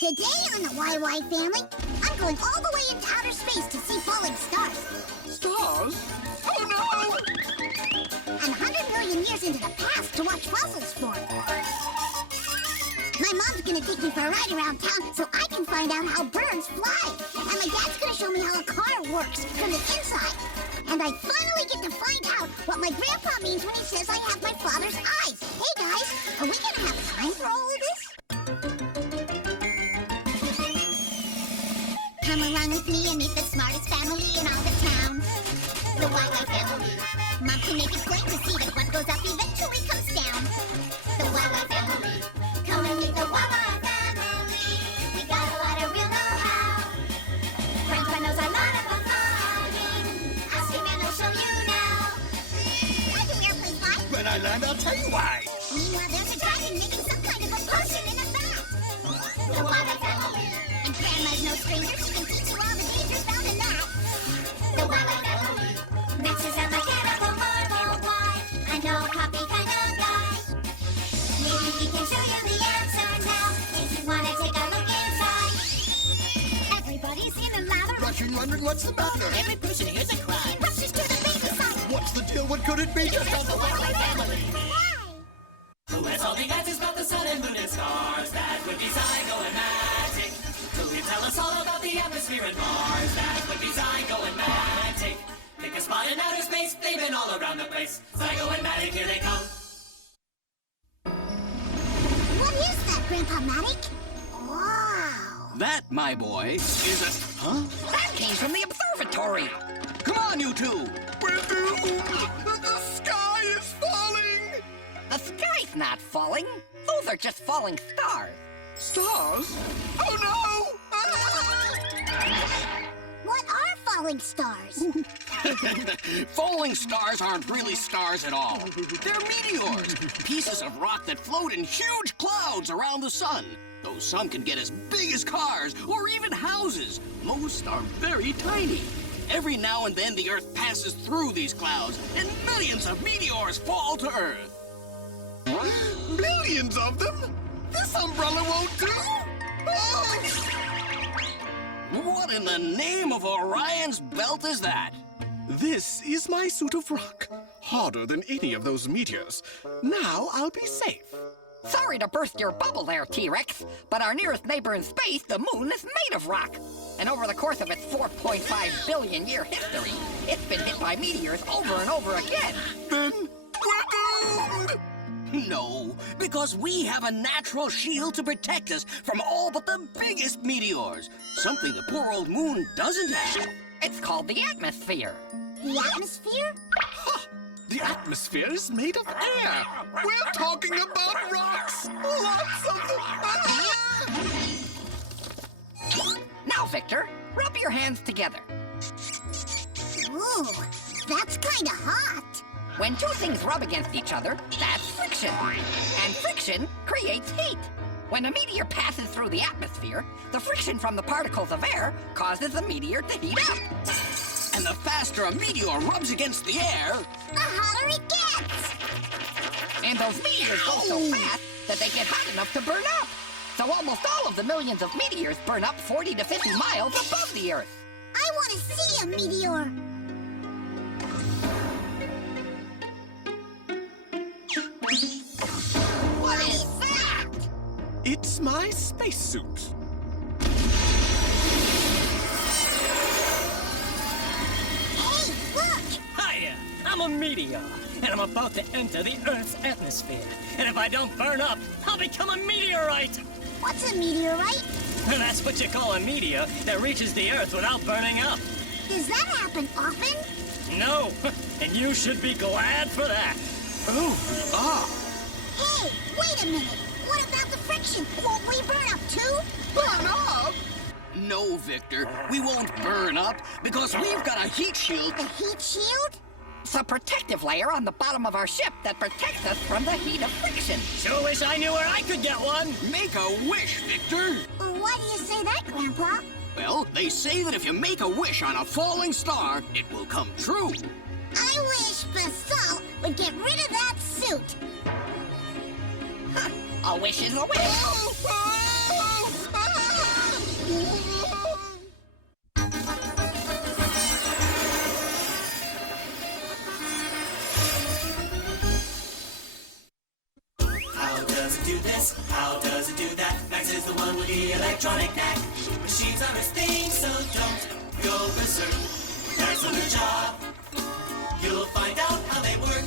Today on the YY family, I'm going all the way into outer space to see falling stars. Stars? Oh no! And 100 million years into the past to watch fossils form. My mom's gonna take me for a ride around town so I can find out how birds fly. And my dad's gonna show me how a car works from the inside. And I finally get to find out what my grandpa means when he says I have my father's eyes. Hey guys, are we gonna have time for all of this? Come along with me and meet the smartest family in all the town. The YY family. Mom can make it plain to see that what goes up eventually comes down. The YY family. Come and meet the YY family. We got a lot of real know-how. Grandpa knows a lot about flying. Ask him and he'll show you now. Why do airplanes fly? When I land, I'll tell you why. Meanwhile, there's a dragon making some kind of a potion in a vat. The YY family. And Grandma's no stranger. She can teach you all the dangers found in that. The YY family. Max is a mechanical marvel. Why? I know a copy kind of guy. Maybe he can show you the answer now. If you want to take a look inside. Everybody's in a ladder. Rushing, wondering what's the matter. Every person hears a cry. He rushes to the baby side. What's the deal? What could it be? Just from the YY family. Why? Who has all the answers about the sun and moon and stars? That would be Zygo and Magic. Who can tell us all about the atmosphere and Mars? That would be Zygo and Magic. Pick a spot in outer space, they've been all around the place. Zygo and Magic, here they come. What is that, Grandpa Matic? Wow. That, my boy, is a... Huh? That came from the observatory. Come on, you two! We're doomed! The sky is falling! The sky's not falling. Those are just falling stars. Stars? Oh no! What are falling stars? Falling stars aren't really stars at all. They're meteors, pieces of rock that float in huge clouds around the sun. Though some can get as big as cars or even houses, most are very tiny. Every now and then the Earth passes through these clouds, and millions of meteors fall to Earth. Millions of them? This umbrella won't do! Oh! What in the name of Orion's belt is that? This is my suit of rock. Harder than any of those meteors. Now I'll be safe. Sorry to burst your bubble there, T-Rex, but our nearest neighbor in space, the moon, is made of rock. And over the course of its 4.5 billion year history, it's been hit by meteors over and over again. Then we're doomed! No, because we have a natural shield to protect us from all but the biggest meteors. Something the poor old moon doesn't have. It's called the atmosphere. The atmosphere? Ha! The atmosphere is made of air. We're talking about rocks. Lots of them. Now, Victor, rub your hands together. Ooh, that's kinda hot. When two things rub against each other, that's friction. And friction creates heat. When a meteor passes through the atmosphere, the friction from the particles of air causes the meteor to heat up. And the faster a meteor rubs against the air, The hotter it gets. And those meteors go so fast that they get hot enough to burn up. So almost all of the millions of meteors burn up 40 to 50 miles above the Earth. I want to see a meteor. What is that? It's my spacesuit. Hey, look. Hiya! I'm a meteor, and I'm about to enter the Earth's atmosphere. And if I don't burn up, I'll become a meteorite! What's a meteorite? And that's what you call a meteor that reaches the Earth without burning up. Does that happen often? No, and you should be glad for that. Oh, Hey, wait a minute. What about the friction? Won't we burn up too? burn up? no, Victor, we won't burn up because we've got a heat shield. A heat shield? It's a protective layer on the bottom of our ship that protects us from the heat of friction. Sure wish I knew where I could get one. Make a wish, Victor. Well, why do you say that, Grandpa? Well, they say that if you make a wish on a falling star, it will come true. I wish Basalt would get rid of that suit. A wish is a wish. Oh, oh, oh, this. How does it do that? Max is the one with the electronic knack. Machines are his thing, so don't go berserk. That's on the job. You'll find out how they work.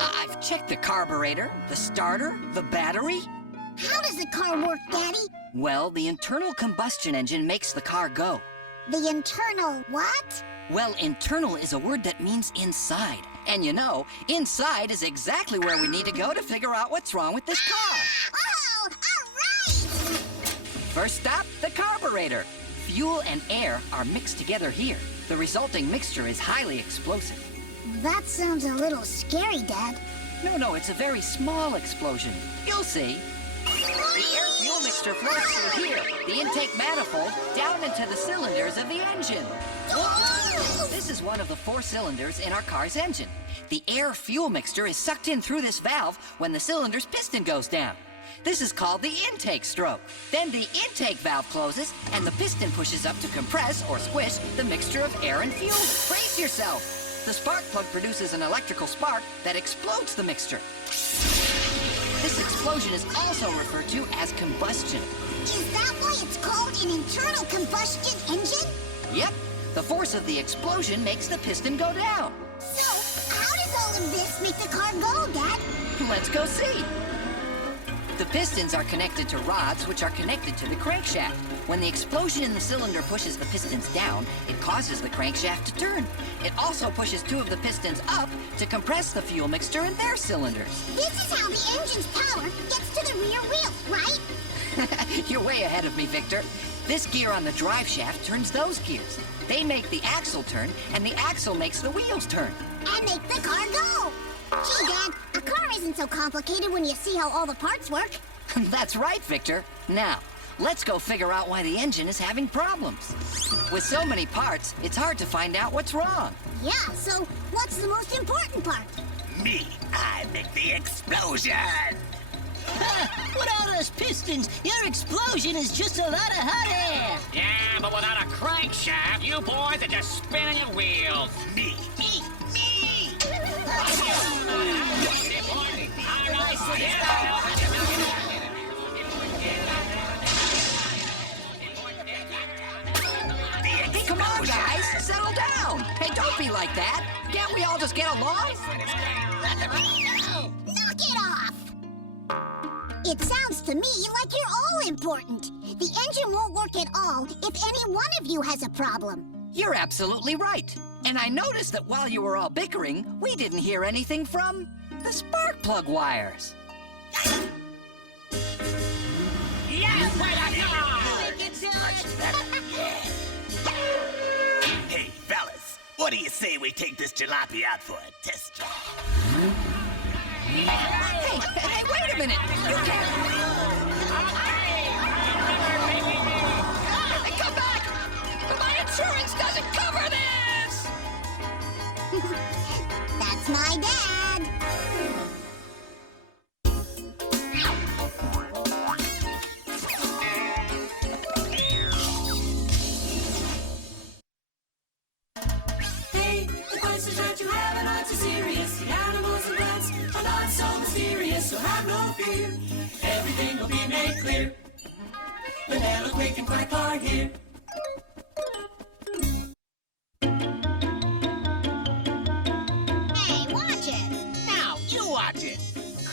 I've checked the carburetor, the starter, the battery. How does the car work, Daddy? Well, the internal combustion engine makes the car go. The internal what? Well, internal is a word that means inside. And you know, inside is exactly where we need to go to figure out what's wrong with this car. Oh, all right! First stop, the carburetor. Fuel and air are mixed together here. The resulting mixture is highly explosive. That sounds a little scary, Dad. No, it's a very small explosion. You'll see. The air-fuel mixture flows through here, the intake manifold, down into the cylinders of the engine. This is one of the 4 cylinders in our car's engine. The air-fuel mixture is sucked in through this valve when the cylinder's piston goes down. This is called the intake stroke. Then the intake valve closes, and the piston pushes up to compress or squish the mixture of air and fuel. Brace yourself! The spark plug produces an electrical spark that explodes the mixture. This explosion is also referred to as combustion. Is that why it's called an internal combustion engine? Yep, the force of the explosion makes the piston go down. So, how does all of this make the car go, Dad? Let's go see. The pistons are connected to rods which are connected to the crankshaft. When the explosion in the cylinder pushes the pistons down, it causes the crankshaft to turn. It also pushes 2 of the pistons up to compress the fuel mixture in their cylinders. This is how the engine's power gets to the rear wheels, right? You're way ahead of me, Victor. This gear on the drive shaft turns those gears. They make the axle turn, and the axle makes the wheels turn. And make the car go. Gee, Dad, a car isn't so complicated when you see how all the parts work. That's right, Victor. Now, let's go figure out why the engine is having problems. With so many parts, it's hard to find out what's wrong. Yeah, so what's the most important part? Me, I make the explosion. With all those pistons, your explosion is just a lot of hot air. Yeah, but without a crankshaft, you boys are just spinning your wheels. Me. Hey, come on, guys, settle down. Hey, don't be like that. Can't we all just get along? Knock it off! It sounds to me like you're all important. The engine won't work at all if any one of you has a problem. You're absolutely right. And I noticed that while you were all bickering, we didn't hear anything from the spark plug wires. Yeah, way to go! Hey, fellas, what do you say we take this jalopy out for a test drive? Hey, wait a minute. You can't. Hey, come back! My insurance doesn't cover this! That's my dad. Hey, the questions that you have are not too serious. The animals and plants are not so mysterious, so have no fear. Everything will be made clear. Vanilla Quick and Quack are here. Hey, watch it. Now, you watch it.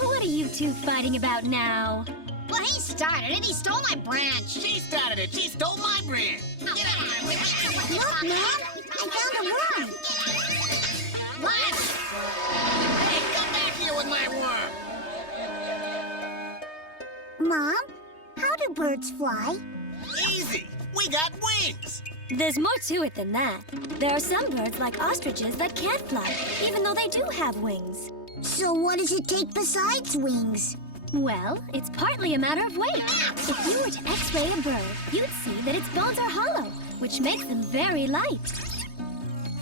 What are you two fighting about now? Well, he started it. He stole my branch. She started it. She stole my brand. Get out of my way. Look, Mom. I found a worm. What? Hey, come back here with my worm. Mom, how do birds fly? Easy. We got wings. There's more to it than that. There are some birds, like ostriches, that can't fly, even though they do have wings. So what does it take besides wings? Well, it's partly a matter of weight. If you were to x-ray a bird, you'd see that its bones are hollow, which makes them very light.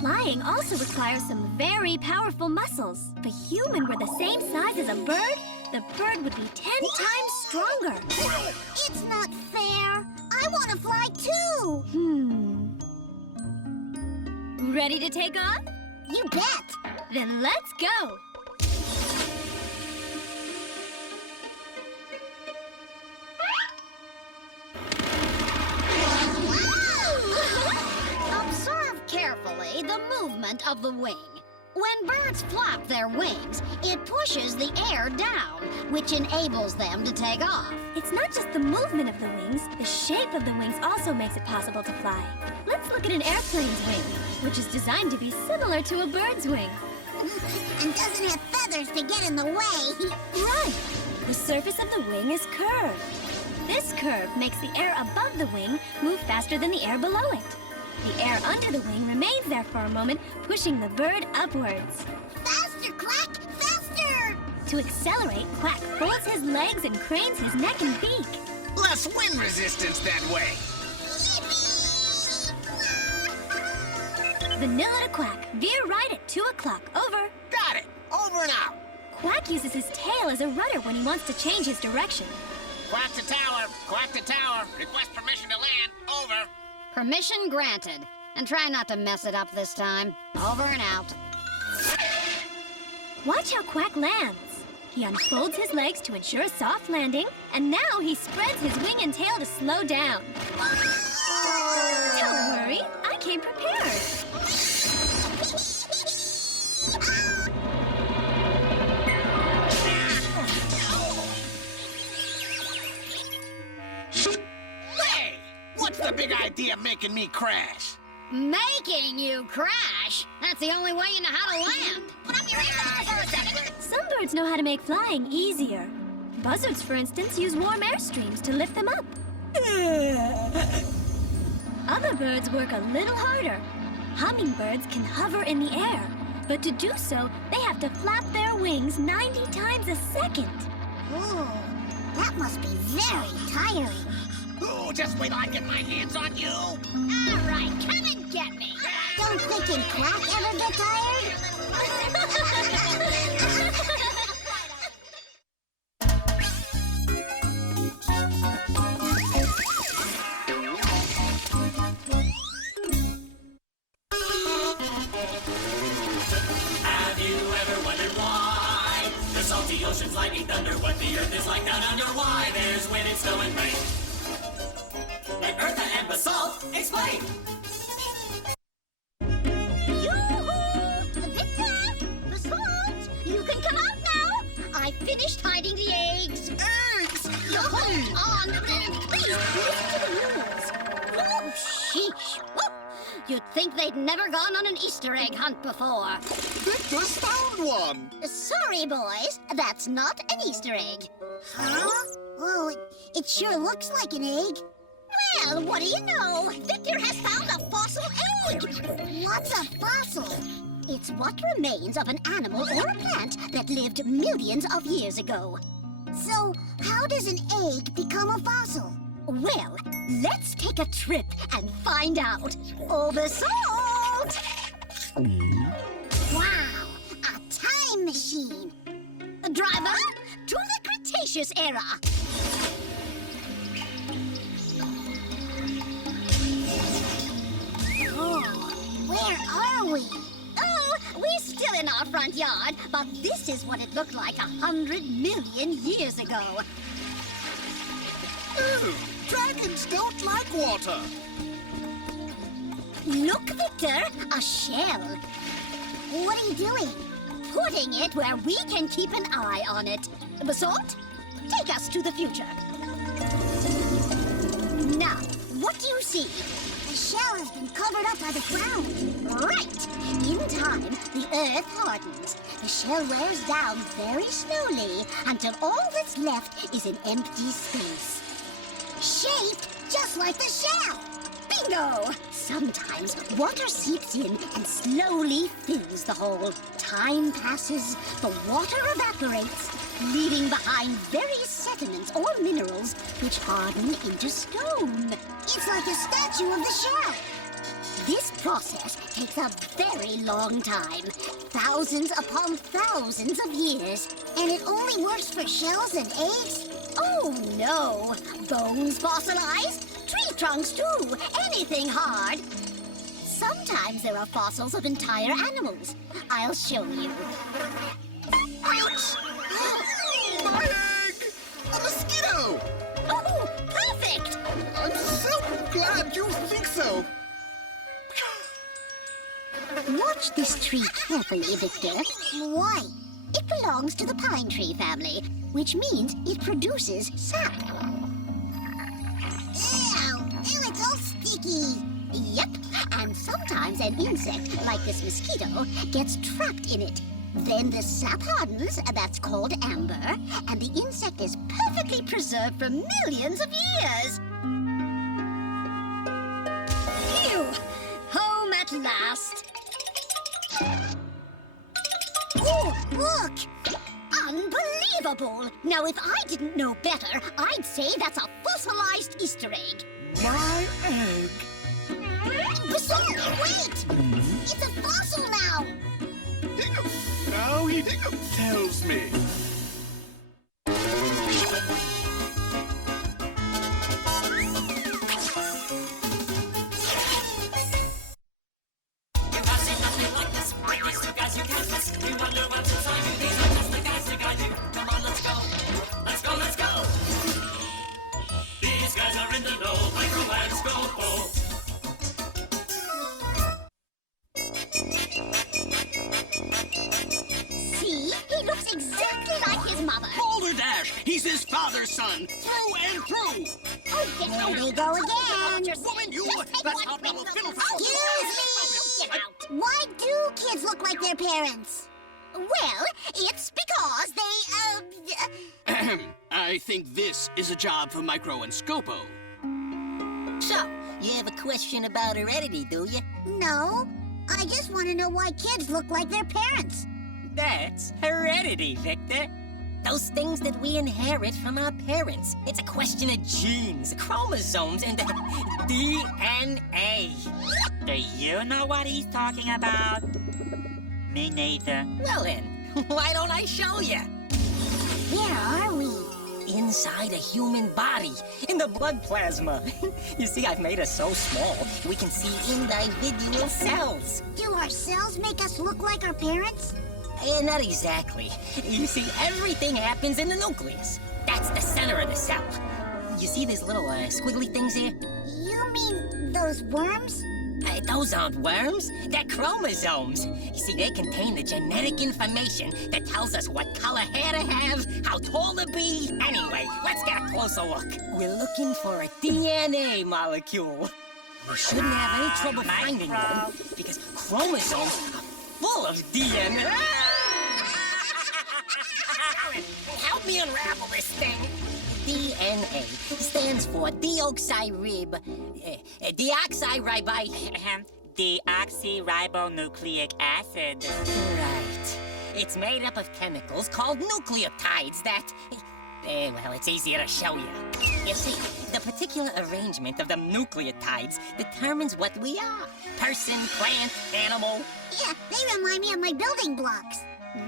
Flying also requires some very powerful muscles. If a human were the same size as a bird, the bird would be 10 times stronger. It's not fair. I want to fly too. Ready to take off? You bet. Then let's go. Observe carefully the movement of the wing. When birds flap their wings, it pushes the air down, which enables them to take off. It's not just the movement of the wings, the shape of the wings also makes it possible to fly. Let's look at an airplane's wing, which is designed to be similar to a bird's wing. And doesn't have feathers to get in the way. Right. The surface of the wing is curved. This curve makes the air above the wing move faster than the air below it. The air under the wing remains there for a moment, pushing the bird upwards. Faster, Quack! Faster! To accelerate, Quack folds his legs and cranes his neck and beak. Less wind resistance that way. Vanilla to Quack. Veer right at 2 o'clock. Over. Got it. Over and out. Quack uses his tail as a rudder when he wants to change his direction. Quack to tower. Quack to tower. Request permission to land. Over. Permission granted. And try not to mess it up this time. Over and out. Watch how Quack lands. He unfolds his legs to ensure a soft landing, and now he spreads his wing and tail to slow down. Don't worry, I came prepared. Hey! What's the big idea making me crash? Making you crash? That's the only way you know how to land. Put up your hands. Some birds know how to make flying easier. Buzzards, for instance, use warm air streams to lift them up. Other birds work a little harder. Hummingbirds can hover in the air, but to do so, they have to flap their wings 90 times a second. Oh, that must be very tiring. Ooh, just wait till I get my hands on you. All right, come and get me. Don't thinking Quack ever get tired? Have you ever wondered why the salty oceans, lightning, thunder, what the earth is like down under? Why there's wind and snow and rain? Let Eartha and Basalt explain. Yoo-hoo! Victor! Basalt! You can come out now! I finished hiding the eggs. Eggs! Hold on! Please, listen to the rules. Oh, sheesh. Whoop. You'd think they'd never gone on an Easter egg hunt before. Victor's found one! Sorry, boys. That's not an Easter egg. Huh? Oh, it sure looks like an egg. Well, what do you know? Victor has found a fossil egg! What's a fossil? It's what remains of an animal or a plant that lived millions of years ago. So, how does an egg become a fossil? Well, let's take a trip and find out. Over salt! Wow, a time machine. Driver, to the Cretaceous era. Oh, where are we? Oh, we're still in our front yard, but this is what it looked like 100 million years ago. Ooh, dragons don't like water. Look, Victor, a shell. What are you doing? Putting it where we can keep an eye on it. Basalt, take us to the future. Now, what do you see? The shell has been covered up by the ground. Right. In time, the earth hardens. The shell wears down very slowly until all that's left is an empty space. Shaped just like the shell. Bingo! Sometimes water seeps in and slowly fills the hole. Time passes, the water evaporates, leaving behind various sediments or minerals which harden into stone. It's like a statue of the shell. This process takes a very long time, thousands upon thousands of years. And it only works for shells and eggs? Oh, no. Bones fossilize, tree trunks too, anything hard. Sometimes there are fossils of entire animals. I'll show you. Ouch! My egg! A mosquito! Oh, perfect! I'm so glad you think so. Watch this tree carefully, Victor. Why? It belongs to the pine tree family, which means it produces sap. Ew! Ew, it's all sticky. Yep, and sometimes an insect, like this mosquito, gets trapped in it. Then the sap hardens, that's called amber, and the insect is perfectly preserved for millions of years. Phew! Home at last. Oh, look! Unbelievable! Now, if I didn't know better, I'd say that's a fossilized Easter egg. My egg. Basalt, wait! It's a fossil now! Hiccup. Now he tells me. See? He looks exactly like his mother. Balderdash! He's his father's son, through and through! Oh, there they go again. Woman, you! Just take That's one not quick little look. fiddle Excuse me! Get out. Why do kids look like their parents? Well, it's because they, I think this is a job for Micro and Scopo. So, you have a question about heredity, do you? No. I just want to know why kids look like their parents. That's heredity, Victor. Those things that we inherit from our parents. It's a question of genes, chromosomes, and DNA. Do you know what he's talking about? Me neither. Well then, why don't I show you? Where are we? Inside a human body. In the blood plasma. You see, I've made us so small, We can see individual cells. Do our cells make us look like our parents? Not exactly. You see, everything happens in the nucleus. That's the center of the cell. You see these little squiggly things here? You mean those worms? Those aren't worms. They're chromosomes. You see, they contain the genetic information that tells us what color hair to have, how tall to be. Anyway, let's get a closer look. We're looking for a DNA molecule. We shouldn't have any trouble finding one because chromosomes are full of DNA. Help me unravel this thing. DNA stands for Deoxyribonucleic acid. Right. It's made up of chemicals called nucleotides that... well, it's easier to show you. You see, the particular arrangement of the nucleotides determines what we are. Person, plant, animal. Yeah, they remind me of my building blocks.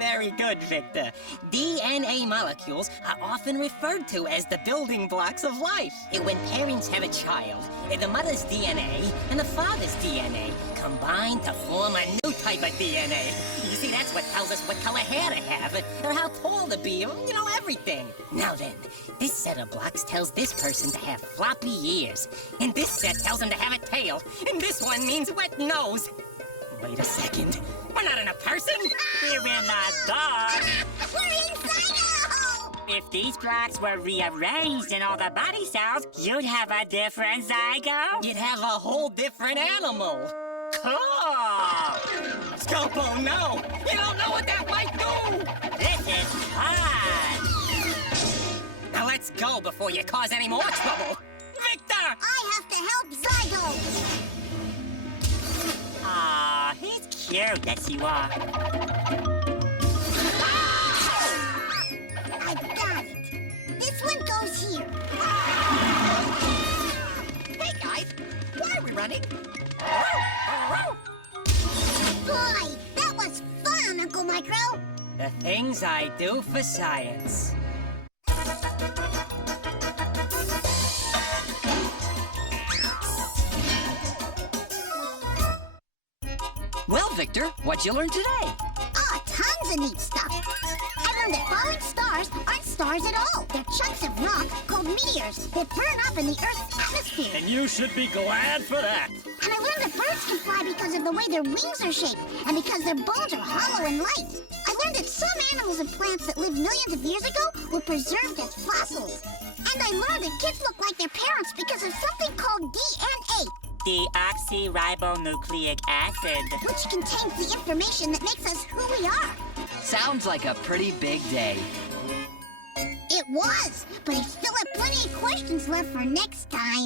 Very good, Victor. DNA molecules are often referred to as the building blocks of life. When parents have a child, the mother's DNA and the father's DNA combine to form a new type of DNA. You see, that's what tells us what color hair to have, or how tall to be, or, you know, everything. Now then, this set of blocks tells this person to have floppy ears, and this set tells him to have a tail, and this one means wet nose. Wait a second. We're not in a person. We're in a dog. We're in Psycho! If these blocks were rearranged in all the body cells, you'd have a different zygote. You'd have a whole different animal. Cool. Scopo, no! You don't know what that might do! This is fun. Now let's go before you cause any more trouble. Victor! I have to help Zygo! Aw, he's cute. Yes, you are. I got it. This one goes here. Hey, guys, why are we running? Boy, that was fun, Uncle Micro. The things I do for science. Victor, what'd you learn today? Oh, tons of neat stuff. I learned that falling stars aren't stars at all. They're chunks of rock called meteors that burn up in the Earth's atmosphere. And you should be glad for that. And I learned that birds can fly because of the way their wings are shaped and because their bones are hollow and light. I learned that some animals and plants that lived millions of years ago were preserved as fossils. And I learned that kids look like their parents because of something called DNA, Deoxyribonucleic acid. which contains the information that makes us who we are. Sounds like a pretty big day. It was, but I still have plenty of questions left for next time.